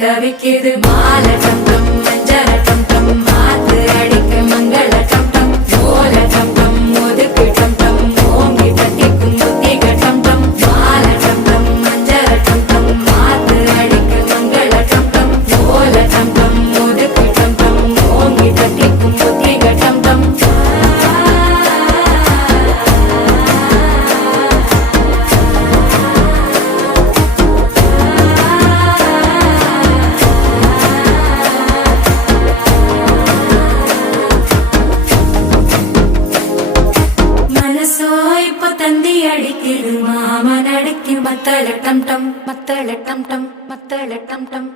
தவிக்குது மால டம் டம் மஞ்சள டம் டம் மாத்து அடிக்க மங்கள டம் டம் ஓல டம் டம் ஒதுக்கு டம் டம் ஓங்கி தட்டிக்கும் புத்திக டம் டம் மால டம் டம் மஞ்சள டம் டம் மாத்து அடிக்க மங்கள டம் டம் ஓல டம் டம் ஒதுக்கு டம் டம் ஓங்கி தட்டிக்கும் புத்திக டம் டம் தந்தி அடிக்குது மாமன் அடிக்கு மத்தள டம் டம் மத்தள டம் டம் மத்தள டம் டம்